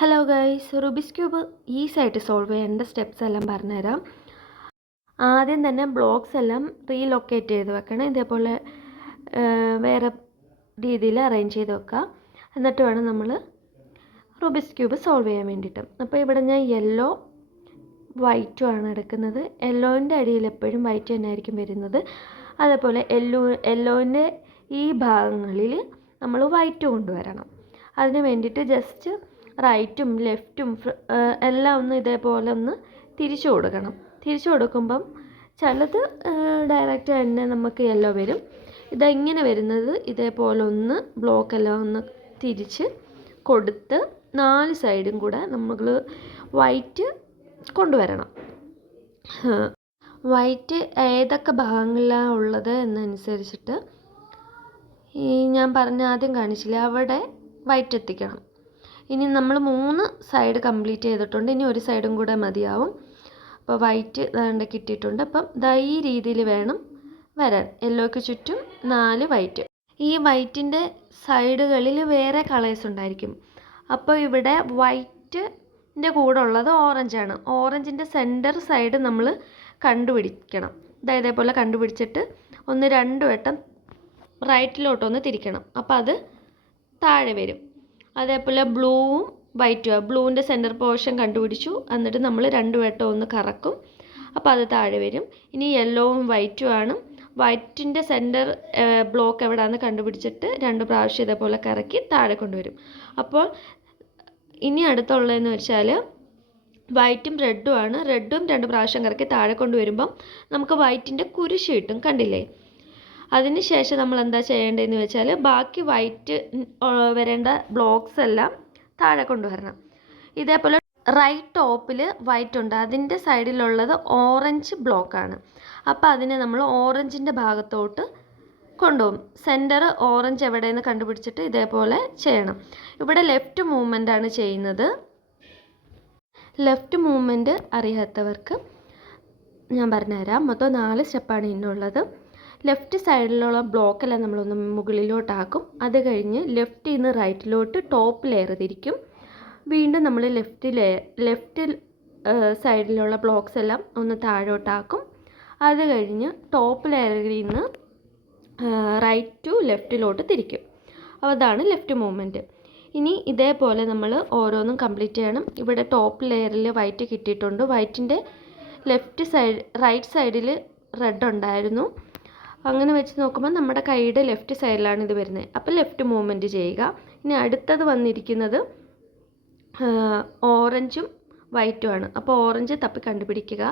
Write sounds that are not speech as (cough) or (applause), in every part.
Hello guys Rubik's cube ഈസായിട്ട് solve ചെയ്യേണ്ട steps എല്ലാം പറഞ്ഞുതരാം. ആദ്യം തന്നെ ബ്ലോക്സ് എല്ലാം റീലൊക്കേറ്റ് ചെയ്ത് വെക്കണം. ഇതേപോലെ വേറെ രീതിയിൽ അറേഞ്ച് ചെയ്ത് വെക്കുക എന്നിട്ട് വേണം നമ്മൾ റുബിസ് ക്യൂബ് സോൾവ് ചെയ്യാൻ വേണ്ടിയിട്ട്. അപ്പോൾ ഇവിടെ ഞാൻ യെല്ലോ വൈറ്റും ആണ് എടുക്കുന്നത്. യെല്ലോന്റെ അടിയിൽ എപ്പോഴും വൈറ്റ് തന്നെ ആയിരിക്കും വരുന്നത്. അതേപോലെ യെല്ലോ യെല്ലോന്റെ ഈ ഭാഗങ്ങളിൽ നമ്മൾ വൈറ്റ് കൊണ്ടുവരണം. അതിന് വേണ്ടിയിട്ട് ജസ്റ്റ് റൈറ്റും ലെഫ്റ്റും എല്ലാം ഒന്ന് ഇതേപോലെ ഒന്ന് തിരിച്ചു കൊടുക്കണം. തിരിച്ചു കൊടുക്കുമ്പം ചിലത് ഡയറക്റ്റ് തന്നെ നമുക്ക് യെല്ലോ വരും. ഇതെങ്ങനെ വരുന്നത്? ഇതേപോലെ ഒന്ന് ബ്ലോക്ക് എല്ലാം ഒന്ന് തിരിച്ച് കൊടുത്ത് നാല് സൈഡും കൂടെ നമ്മൾ വൈറ്റ് കൊണ്ടുവരണം. വൈറ്റ് ഏതൊക്കെ ഭാഗങ്ങളിലാണ് ഉള്ളത് എന്നനുസരിച്ചിട്ട് ഈ ഞാൻ പറഞ്ഞ ആദ്യം കാണിച്ചില്ല അവിടെ വൈറ്റ് എത്തിക്കണം. ഇനി നമ്മൾ മൂന്ന് സൈഡ് കംപ്ലീറ്റ് ചെയ്തിട്ടുണ്ട്. ഇനി ഒരു സൈഡും കൂടെ മതിയാവും. അപ്പോൾ വൈറ്റ് ദാണ്ട് കിട്ടിയിട്ടുണ്ട്. അപ്പം ദാ ഈ രീതിയിൽ വേണം വരാൻ. യെല്ലോയ്ക്ക് ചുറ്റും നാല് വൈറ്റ് ഈ വൈറ്റിന്റെ സൈഡുകളിൽ വേറെ കളേഴ്സ് ഉണ്ടായിരിക്കും. അപ്പോൾ ഇവിടെ വൈറ്റിന്റെ കൂടെ ഉള്ളത് ഓറഞ്ചാണ് ഓറഞ്ചിന്റെ സെന്റർ സൈഡ് നമ്മൾ കണ്ടുപിടിക്കണം. ഇതാ ഇതേപോലെ കണ്ടുപിടിച്ചിട്ട് ഒന്ന് രണ്ട് വട്ടം റൈറ്റിലോട്ടൊന്ന് തിരിക്കണം. അപ്പോൾ അത് താഴെ വരും. അതേപോലെ ബ്ലൂവും വൈറ്റും ബ്ലൂവിന്റെ സെന്റർ പോർഷൻ കണ്ടുപിടിച്ചു. എന്നിട്ട് നമ്മൾ രണ്ട് വട്ടം ഒന്ന് കറക്കും. അപ്പോൾ അത് താഴെ വരും. ഇനി യെല്ലോവും വൈറ്റും ആണ്. വൈറ്റിന്റെ സെന്റർ ബ്ലോക്ക് എവിടെയാണെന്ന് കണ്ടുപിടിച്ചിട്ട് രണ്ട് പ്രാവശ്യം ഇതേപോലെ കറക്കി താഴെ കൊണ്ടുവരും. അപ്പോൾ ഇനി അടുത്തുള്ളതെന്ന് വെച്ചാൽ വൈറ്റും റെഡും ആണ്. റെഡും രണ്ട് പ്രാവശ്യം കറക്കി താഴെ കൊണ്ടുവരുമ്പം നമുക്ക് വൈറ്റിന്റെ കുരിശ് കിട്ടും. കണ്ടില്ലേ? അതിന് ശേഷം നമ്മൾ എന്താ ചെയ്യേണ്ടതെന്ന് വെച്ചാൽ ബാക്കി വൈറ്റ് വരേണ്ട ബ്ലോക്സ് എല്ലാം താഴെ കൊണ്ടുവരണം. ഇതേപോലെ റൈറ്റ് ടോപ്പിൽ വൈറ്റ് ഉണ്ട്. അതിന്റെ സൈഡിലുള്ളത് ഓറഞ്ച് ബ്ലോക്കാണ് അപ്പോൾ അതിനെ നമ്മൾ ഓറഞ്ചിന്റെ ഭാഗത്തോട്ട് കൊണ്ടുപോകും. സെന്റർ ഓറഞ്ച് എവിടെയെന്ന് കണ്ടുപിടിച്ചിട്ട് ഇതേപോലെ ചെയ്യണം. ഇവിടെ ലെഫ്റ്റ് മൂവ്മെന്റ് ആണ് ചെയ്യുന്നത്. ലെഫ്റ്റ് മൂവ്മെന്റ് അറിയാത്തവർക്ക് ഞാൻ പറഞ്ഞുതരാം. മൊത്തം നാല് സ്റ്റെപ്പാണ് ഇന്നുള്ളത്. ലെഫ്റ്റ് സൈഡിലുള്ള ബ്ലോക്കെല്ലാം നമ്മളൊന്ന് മുകളിലോട്ടാക്കും. അത് കഴിഞ്ഞ് ലെഫ്റ്റിൽ നിന്ന് റൈറ്റിലോട്ട് ടോപ്പ് ലെയർ തിരിക്കും. വീണ്ടും നമ്മൾ ലെഫ്റ്റ് ലെയർ ലെഫ്റ്റ് സൈഡിലുള്ള ബ്ലോക്സ് എല്ലാം ഒന്ന് താഴോട്ടാക്കും. അത് കഴിഞ്ഞ് ടോപ്പ് ലെയറിൽ നിന്ന് റൈറ്റ് ടു ലെഫ്റ്റിലോട്ട് തിരിക്കും. അപ്പോൾ അതാണ് ലെഫ്റ്റ് മൂവ്മെന്റ് ഇനി ഇതേപോലെ നമ്മൾ ഓരോന്നും കംപ്ലീറ്റ് ചെയ്യണം. ഇവിടെ ടോപ്പ് ലെയറിൽ വൈറ്റ് കിട്ടിയിട്ടുണ്ട്. വൈറ്റിന്റെ ലെഫ്റ്റ് സൈഡ് റൈറ്റ് സൈഡിൽ റെഡ് ഉണ്ടായിരുന്നു. അങ്ങനെ വെച്ച് നോക്കുമ്പോൾ നമ്മുടെ കൈയുടെ ലെഫ്റ്റ് സൈഡിലാണ് ഇത് വരുന്നത്. അപ്പോൾ ലെഫ്റ്റ് മൂവ്മെന്റ് ചെയ്യുക. ഇനി അടുത്തത് വന്നിരിക്കുന്നത് ഓറഞ്ചും വൈറ്റും ആണ്. അപ്പോൾ ഓറഞ്ച് തപ്പി കണ്ടുപിടിക്കുക.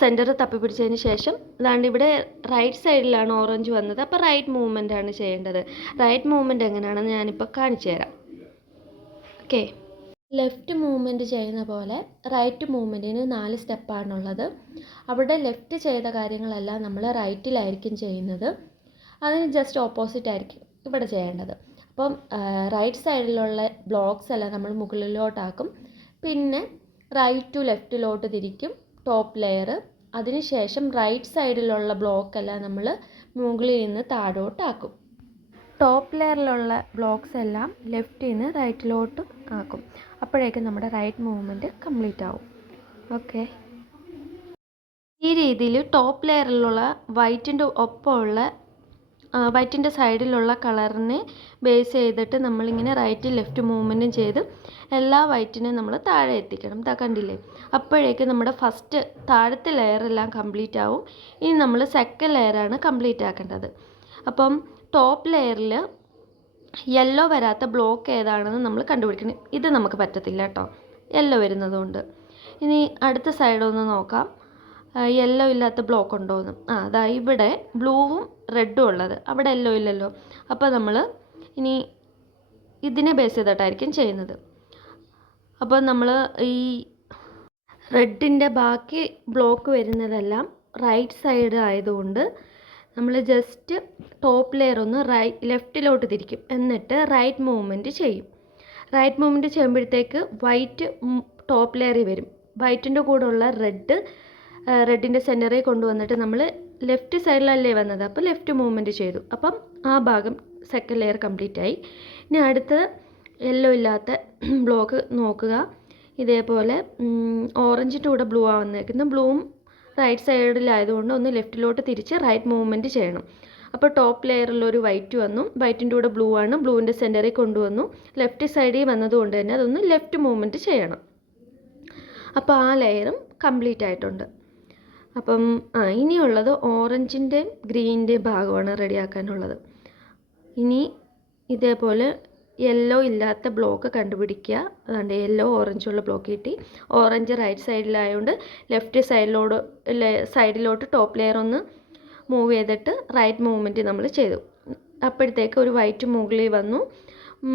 സെന്റർ തപ്പി പിടിച്ചതിന് ശേഷം അതാണ്ട് ഇവിടെ റൈറ്റ് സൈഡിലാണ് ഓറഞ്ച് വന്നത്. അപ്പോൾ റൈറ്റ് മൂവ്മെന്റ് ആണ് ചെയ്യേണ്ടത്. റൈറ്റ് മൂവ്മെന്റ് എങ്ങനെയാണെന്ന് ഞാനിപ്പോൾ കാണിച്ചു തരാം. ഓക്കെ? ലെഫ്റ്റ് മൂവ്മെന്റ് ചെയ്യുന്ന പോലെ റൈറ്റ് മൂവ്മെന്റിന് നാല് സ്റ്റെപ്പാണുള്ളത്. അവിടെ ലെഫ്റ്റ് ചെയ്ത കാര്യങ്ങളെല്ലാം നമ്മൾ റൈറ്റിലായിരിക്കും ചെയ്യുന്നത്. അതിന് ജസ്റ്റ് ഓപ്പോസിറ്റ് ആയിരിക്കും ഇവിടെ ചെയ്യേണ്ടത്. അപ്പം റൈറ്റ് സൈഡിലുള്ള ബ്ലോക്സ് എല്ലാം നമ്മൾ മുകളിലോട്ടാക്കും. പിന്നെ റൈറ്റ് ടു ലെഫ്റ്റിലോട്ട് തിരിക്കും ടോപ്പ് ലെയർ. അതിനുശേഷം റൈറ്റ് സൈഡിലുള്ള ബ്ലോക്ക് എല്ലാം നമ്മൾ മുകളിൽ നിന്ന് താഴോട്ടാക്കും. ടോപ്പ് ലെയറിലുള്ള ബ്ലോക്സ് എല്ലാം ലെഫ്റ്റിൽ നിന്ന് റൈറ്റിലോട്ട് ആക്കും. അപ്പോഴേക്കും നമ്മുടെ റൈറ്റ് മൂവ്മെന്റ് കംപ്ലീറ്റ് ആവും. ഓക്കെ ഈ രീതിയിൽ ടോപ്പ് ലെയറിലുള്ള വൈറ്റിന്റെ ഒപ്പമുള്ള വൈറ്റിന്റെ സൈഡിലുള്ള കളറിനെ ബേസ് ചെയ്തിട്ട് നമ്മളിങ്ങനെ റൈറ്റ് ലെഫ്റ്റ് മൂവ്മെന്റും ചെയ്ത് എല്ലാ വൈറ്റിനെയും നമ്മൾ താഴെ എത്തിക്കണം. ഇതാ കണ്ടില്ലേ? അപ്പോഴേക്കും നമ്മുടെ ഫസ്റ്റ് താഴത്തെ ലെയർ എല്ലാം കംപ്ലീറ്റ് ആവും. ഇനി നമ്മൾ സെക്കൻഡ് ലെയറാണ് കംപ്ലീറ്റ് ആക്കേണ്ടത്. അപ്പം ടോപ്പ് ലെയറിൽ യെല്ലോ വരാത്ത ബ്ലോക്ക് ഏതാണെന്ന് നമ്മൾ കണ്ടുപിടിക്കണം. ഇത് നമുക്ക് പറ്റത്തില്ല കേട്ടോ. യെല്ലോ വരുന്നതുകൊണ്ട്. ഇനി അടുത്ത സൈഡ് ഒന്ന് നോക്കാം. യെല്ലോ ഇല്ലാത്ത ബ്ലോക്ക് ഉണ്ടോ എന്ന്. ആ അതാ ഇവിടെ ബ്ലൂവും റെഡും ഉള്ളത്. അവിടെ യെല്ലോ ഇല്ലല്ലോ. അപ്പോൾ നമ്മൾ ഇനി ഇതിനെ ബേസ് ചെയ്തിട്ടായിരിക്കും ചെയ്യുന്നത്. അപ്പോൾ നമ്മൾ ഈ റെഡിന്റെ ബാക്കി ബ്ലോക്ക് വരുന്നതെല്ലാം റൈറ്റ് സൈഡ് ആയതുകൊണ്ട് നമ്മൾ ജസ്റ്റ് ടോപ്പ് ലെയർ ഒന്ന് റൈറ്റ് ലെഫ്റ്റിലോട്ട് തിരിക്കും. എന്നിട്ട് റൈറ്റ് മൂവ്മെന്റ് ചെയ്യും. റൈറ്റ് മൂവ്മെന്റ് ചെയ്യുമ്പോഴത്തേക്ക് വൈറ്റ് ടോപ്പ് ലെയറിൽ വരും. വൈറ്റിന്റെ കൂടെ ഉള്ള റെഡ് റെഡിന്റെ സെന്ററിൽ കൊണ്ടുവന്നിട്ട് നമ്മൾ ലെഫ്റ്റ് സൈഡിലല്ലേ വന്നത്? അപ്പോൾ ലെഫ്റ്റ് മൂവ്മെന്റ് ചെയ്തു. അപ്പം ആ ഭാഗം സെക്കൻഡ് ലെയർ കംപ്ലീറ്റ് ആയി. ഇനി അടുത്തത് യെല്ലോ ഇല്ലാത്ത (clears throat) ബ്ലോക്ക് നോക്കുക. ഇതേപോലെ ഓറഞ്ചിന്റെ കൂടെ ബ്ലൂ ആവുന്നേക്കുന്ന. ബ്ലൂവും റൈറ്റ് സൈഡിലായതുകൊണ്ട് ഒന്ന് ലെഫ്റ്റിലോട്ട് തിരിച്ച് റൈറ്റ് മൂവ്മെന്റ് ചെയ്യണം. അപ്പോൾ ടോപ്പ് ലെയറിൽ ഒരു വൈറ്റ് വന്നു. വൈറ്റിന്റെ കൂടെ ബ്ലൂ ആണ്. ബ്ലൂവിന്റെ സെന്ററിൽ കൊണ്ടുവന്നു. ലെഫ്റ്റ് സൈഡിൽ വന്നതുകൊണ്ട് തന്നെ അതൊന്ന് ലെഫ്റ്റ് മൂവ്മെന്റ് ചെയ്യണം. അപ്പോൾ ആ ലെയറും കംപ്ലീറ്റ് ആയിട്ടുണ്ട്. അപ്പം ആ ഇനിയുള്ളത് ഓറഞ്ചിന്റെയും ഗ്രീനിന്റെയും ഭാഗമാണ് റെഡിയാക്കാനുള്ളത് ഇനി ഇതേപോലെ യെല്ലോ ഇല്ലാത്ത ബ്ലോക്ക് കണ്ടുപിടിക്കുക. അതുകൊണ്ട് യെല്ലോ ഓറഞ്ചുള്ള ബ്ലോക്ക് കിട്ടി. ഓറഞ്ച് റൈറ്റ് സൈഡിലായതുകൊണ്ട് ലെഫ്റ്റ് സൈഡിലോട് സൈഡിലോട്ട് ടോപ്പ് ലെയർ ഒന്ന് മൂവ് ചെയ്തിട്ട് റൈറ്റ് മൂവ്മെന്റ് നമ്മൾ ചെയ്തു. അപ്പോഴത്തേക്ക് ഒരു വൈറ്റ് മുകളിൽ വന്നു.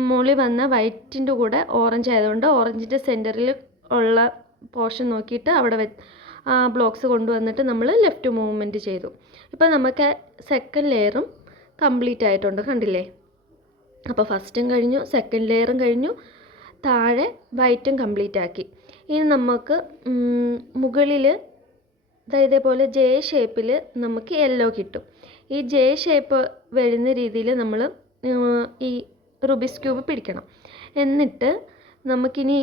മുകളിൽ വന്ന വൈറ്റിന്റെ കൂടെ ഓറഞ്ച് ആയതുകൊണ്ട് ഓറഞ്ചിന്റെ സെന്ററിൽ ഉള്ള പോർഷൻ നോക്കിയിട്ട് അവിടെ വെ ആ ബ്ലോക്സ് കൊണ്ടുവന്നിട്ട് നമ്മൾ ലെഫ്റ്റ് മൂവ്മെന്റ് ചെയ്തു. ഇപ്പോൾ നമുക്ക് സെക്കൻഡ് ലെയറും കംപ്ലീറ്റ് ആയിട്ടുണ്ട് കണ്ടില്ലേ? അപ്പോൾ ഫസ്റ്റും കഴിഞ്ഞു സെക്കൻഡ് ലെയറും കഴിഞ്ഞു താഴെ വൈറ്റും കംപ്ലീറ്റ് ആക്കി. ഇനി നമുക്ക് മുകളിൽ അതായത് ഇതേപോലെ ജെ ഷേപ്പിൽ നമുക്ക് യെല്ലോ കിട്ടും. ഈ ജെ ഷേപ്പ് വരുന്ന രീതിയിൽ നമ്മൾ ഈ റുബിസ് ക്യൂബ് പിടിക്കണം. എന്നിട്ട് നമുക്കിനി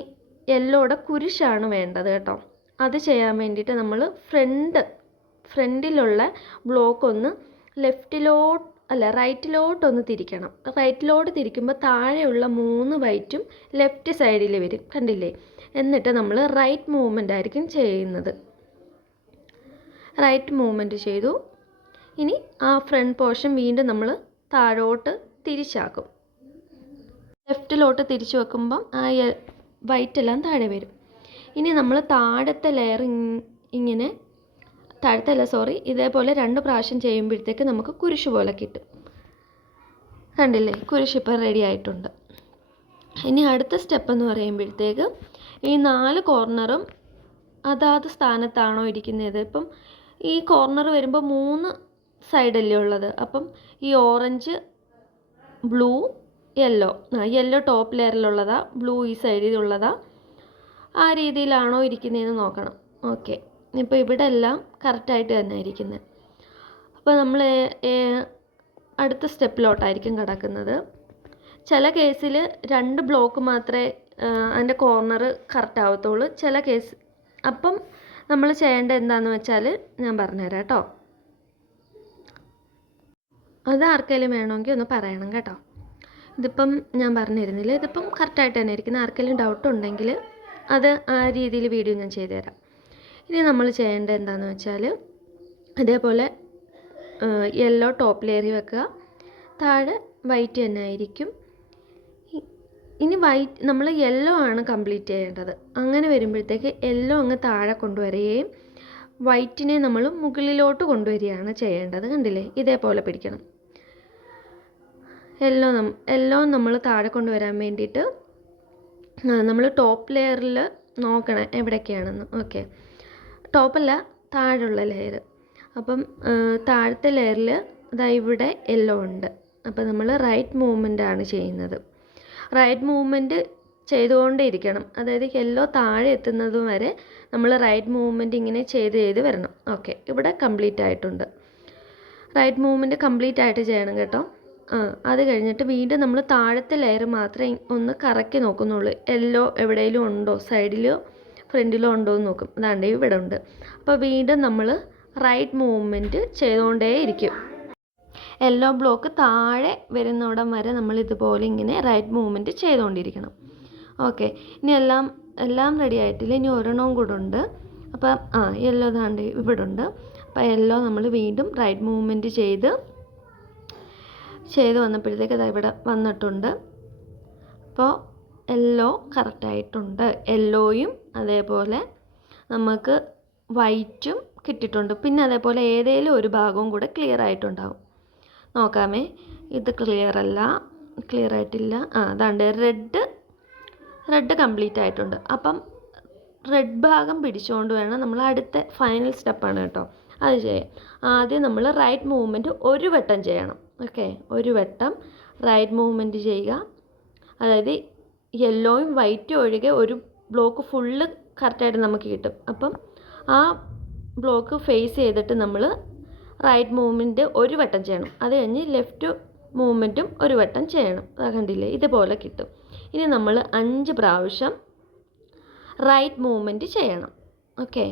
യെല്ലോയുടെ കുരിശാണ് വേണ്ടത് കേട്ടോ. അത് ചെയ്യാൻ വേണ്ടിയിട്ട് നമ്മൾ ഫ്രണ്ട് ഫ്രണ്ടിലുള്ള ബ്ലോക്ക് ഒന്ന് ലെഫ്റ്റിലോട്ട് അല്ല റൈറ്റിലോട്ടൊന്ന് തിരിക്കണം. റൈറ്റിലോട്ട് തിരിക്കുമ്പോൾ താഴെയുള്ള മൂന്ന് വൈറ്റും ലെഫ്റ്റ് സൈഡിൽ വരും കണ്ടില്ലേ? എന്നിട്ട് നമ്മൾ റൈറ്റ് മൂവ്മെന്റ് ആയിരിക്കും ചെയ്യുന്നത്. റൈറ്റ് മൂവ്മെന്റ് ചെയ്തു. ഇനി ആ ഫ്രണ്ട് പോർഷൻ വീണ്ടും നമ്മൾ താഴോട്ട് തിരിച്ചാക്കും. ലെഫ്റ്റിലോട്ട് തിരിച്ചു വെക്കുമ്പം ആ വൈറ്റ് എല്ലാം താഴെ വരും. ഇനി നമ്മൾ താഴത്തെ ലെയർ ഇങ്ങനെ താഴത്തെ അല്ല സോറി ഇതേപോലെ രണ്ട് പ്രാവശ്യം ചെയ്യുമ്പോഴത്തേക്ക് നമുക്ക് കുരിശ് പോലെ കിട്ടും. കണ്ടില്ലേ? കുരിശ് ഇപ്പം റെഡി ആയിട്ടുണ്ട്. ഇനി അടുത്ത സ്റ്റെപ്പ് എന്ന് പറയുമ്പോഴത്തേക്ക് ഈ നാല് കോർണറും അതാത് സ്ഥാനത്താണോ ഇരിക്കുന്നത്? ഇപ്പം ഈ കോർണർ വരുമ്പോൾ മൂന്ന് സൈഡല്ലേ ഉള്ളത്? അപ്പം ഈ ഓറഞ്ച് ബ്ലൂ യെല്ലോ ആ യെല്ലോ ടോപ്പ് ലെയറിലുള്ളതാ ബ്ലൂ ഈ സൈഡിലുള്ളതാ ആ രീതിയിലാണോ ഇരിക്കുന്നതെന്ന് നോക്കണം. ഓക്കെ ഇപ്പോൾ ഇവിടെ എല്ലാം കറക്റ്റായിട്ട് തന്നെ ഇരിക്കുന്നത് അപ്പോൾ നമ്മൾ അടുത്ത സ്റ്റെപ്പിലോട്ടായിരിക്കും കിടക്കുന്നത്. ചില കേസിൽ രണ്ട് ബ്ലോക്ക് മാത്രമേ അതിന്റെ കോർണർ കറക്റ്റ് ആവത്തുള്ളൂ. ചില കേസ് അപ്പം നമ്മൾ ചെയ്യേണ്ട എന്താണെന്ന് വെച്ചാൽ ഞാൻ പറഞ്ഞുതരാം കേട്ടോ. അത് ആർക്കെങ്കിലും വേണമെങ്കിൽ ഒന്ന് പറയണം കേട്ടോ. ഇതിപ്പം ഞാൻ പറഞ്ഞിരുന്നില്ല ഇതിപ്പം കറക്റ്റായിട്ട് തന്നെ ഇരിക്കുന്നത് ആർക്കെങ്കിലും ഡൗട്ട് ഉണ്ടെങ്കിൽ അത് ആ രീതിയിൽ വീഡിയോ ഞാൻ ചെയ്തു തരാം ഇനി നമ്മൾ ചെയ്യേണ്ടത് എന്താണെന്ന് വെച്ചാൽ അതേപോലെ യെല്ലോ ടോപ്പ് ലെയറിൽ വെക്കുക. താഴെ വൈറ്റ് തന്നെ ആയിരിക്കും. ഇനി വൈറ്റ് നമ്മൾ യെല്ലോ ആണ് കംപ്ലീറ്റ് ചെയ്യേണ്ടത്. അങ്ങനെ വരുമ്പോഴത്തേക്ക് യെല്ലോ അങ്ങ് താഴെ കൊണ്ടുവരികയും വൈറ്റിനെ നമ്മൾ മുകളിലോട്ട് കൊണ്ടുവരികയാണ് ചെയ്യേണ്ടത്. കണ്ടില്ലേ? ഇതേപോലെ പിടിക്കണം. യെല്ലോ നം യെല്ലോ നമ്മൾ താഴെ കൊണ്ടുവരാൻ വേണ്ടിയിട്ട് നമ്മൾ ടോപ്പ് ലെയറിൽ നോക്കണം എവിടെയൊക്കെയാണെന്ന്. ഓക്കെ ടോപ്പല്ല താഴുള്ള ലെയർ അപ്പം താഴത്തെ ലെയറിൽ ഇതാ ഇവിടെ യെല്ലോ ഉണ്ട്. അപ്പോൾ നമ്മൾ റൈറ്റ് മൂവ്മെന്റ് ആണ് ചെയ്യുന്നത്. റൈറ്റ് മൂവ്മെന്റ് ചെയ്തുകൊണ്ടേ ഇരിക്കണം അതായത് യെല്ലോ താഴെ എത്തുന്നതും വരെ നമ്മൾ റൈറ്റ് മൂവ്മെന്റ് ഇങ്ങനെ ചെയ്ത് ചെയ്ത് വരണം. ഓക്കെ ഇവിടെ കംപ്ലീറ്റ് ആയിട്ടുണ്ട്. റൈറ്റ് മൂവ്മെന്റ് കംപ്ലീറ്റ് ആയിട്ട് ചെയ്യണം കേട്ടോ. അത് കഴിഞ്ഞിട്ട് വീണ്ടും നമ്മൾ താഴത്തെ ലെയർ മാത്രമേ ഒന്ന് കറക്കി നോക്കുന്നുള്ളൂ. യെല്ലോ എവിടെയെങ്കിലും ഉണ്ടോ? സൈഡിലോ ഫ്രണ്ടിലോ ഉണ്ടോ എന്ന് നോക്കും. അതാണ്ട് ഇവിടെ ഉണ്ട് അപ്പോൾ വീണ്ടും നമ്മൾ റൈറ്റ് മൂവ്മെന്റ് ചെയ്തുകൊണ്ടേ ഇരിക്കും. യെല്ലോ ബ്ലോക്ക് താഴെ വരുന്നിടം വരെ നമ്മൾ ഇതുപോലെ ഇങ്ങനെ റൈറ്റ് മൂവ്മെന്റ് ചെയ്തുകൊണ്ടിരിക്കണം ഓക്കെ ഇനി എല്ലാം എല്ലാം റെഡി ആയിട്ടില്ല. ഇനി ഒരെണ്ണവും കൂടെ ഉണ്ട്. അപ്പം ആ യെല്ലോ താണ്ട് ഇവിടെ ഉണ്ട് അപ്പോൾ യെല്ലോ നമ്മൾ വീണ്ടും റൈറ്റ് മൂവ്മെന്റ് ചെയ്ത് ചെയ്ത് വന്നപ്പോഴത്തേക്ക് അത് ഇവിടെ വന്നിട്ടുണ്ട്. അപ്പോൾ യെല്ലോ കറക്റ്റായിട്ടുണ്ട് യെല്ലോയും അതേപോലെ നമുക്ക് വൈറ്റും കിട്ടിയിട്ടുണ്ട്. പിന്നെ അതേപോലെ ഏതെങ്കിലും ഒരു ഭാഗവും കൂടെ ക്ലിയർ ആയിട്ടുണ്ടാവും. നോക്കാമേ. ഇത് ക്ലിയർ അല്ല. ക്ലിയർ ആയിട്ടില്ല. ആ അതാണ്ട് റെഡ് റെഡ് കംപ്ലീറ്റ് ആയിട്ടുണ്ട്. അപ്പം റെഡ് ഭാഗം പിടിച്ചുകൊണ്ട് വേണം നമ്മൾ അടുത്ത ഫൈനൽ സ്റ്റെപ്പാണ് കേട്ടോ. അത് ചെയ്യാം. ആദ്യം നമ്മൾ റൈറ്റ് മൂവ്മെന്റ് ഒരു വട്ടം ചെയ്യണം. ഓക്കെ ഒരു വട്ടം റൈറ്റ് മൂവ്മെന്റ് ചെയ്യുക. അതായത് യെല്ലോയും വൈറ്റും ഒഴികെ ഒരു ബ്ലോക്ക് ഫുള്ള് കറക്റ്റായിട്ട് നമുക്ക് കിട്ടും. അപ്പം ആ ബ്ലോക്ക് ഫേസ് ചെയ്തിട്ട് നമ്മൾ റൈറ്റ് മൂവ്മെന്റ് ഒരു വട്ടം ചെയ്യണം. അത് കഴിഞ്ഞ് ലെഫ്റ്റ് മൂവ്മെന്റും ഒരു വട്ടം ചെയ്യണം. കണ്ടില്ലേ? ഇതുപോലെ കിട്ടും. ഇനി നമ്മൾ അഞ്ച് പ്രാവശ്യം റൈറ്റ് മൂവ്മെന്റ് ചെയ്യണം. ഓക്കെ?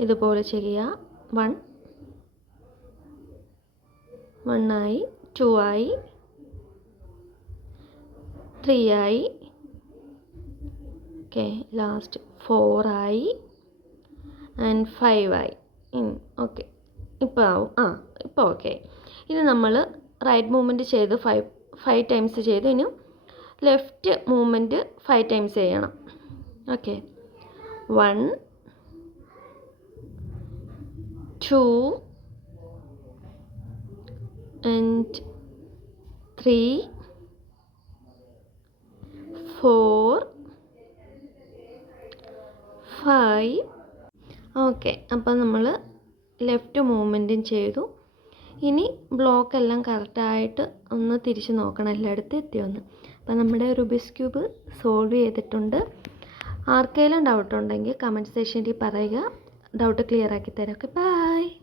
ഇതുപോലെ ചെയ്യുക വൺ വണ്ണായി ടു ആയി. ത്രീ ആയി. ഓക്കെ ലാസ്റ്റ് ഫോർ ആയി. ആൻഡ് ഫൈവ് ആയി. ഓക്കെ ഇപ്പോൾ ആവും ആ ഇപ്പോൾ ഓക്കെ ഇത് നമ്മൾ റൈറ്റ് മൂവ്മെന്റ് ചെയ്ത് ഫൈവ് ഫൈവ് ടൈംസ് ചെയ്ത് ഇനി ലെഫ്റ്റ് മൂവ്മെന്റ് ഫൈവ് ടൈംസ് ചെയ്യണം. Okay one two and three four five. Okay അപ്പം നമ്മൾ ലെഫ്റ്റ് മൂവ്മെന്റും ചെയ്തു. ഇനി ബ്ലോക്ക് എല്ലാം കറക്റ്റായിട്ട് ഒന്ന് തിരിച്ച് നോക്കണം എല്ലായിടത്തും എത്തിയൊന്ന്. അപ്പം നമ്മുടെ റുബിസ് ക്യൂബ് സോൾവ് ചെയ്തിട്ടുണ്ട്. ആർക്കെങ്കിലും ഡൗട്ട് ഉണ്ടെങ്കിൽ കമന്റ് സെക്ഷനിൽ പറയുക. ഡൗട്ട് ക്ലിയർ ആക്കി തരാം. Okay bye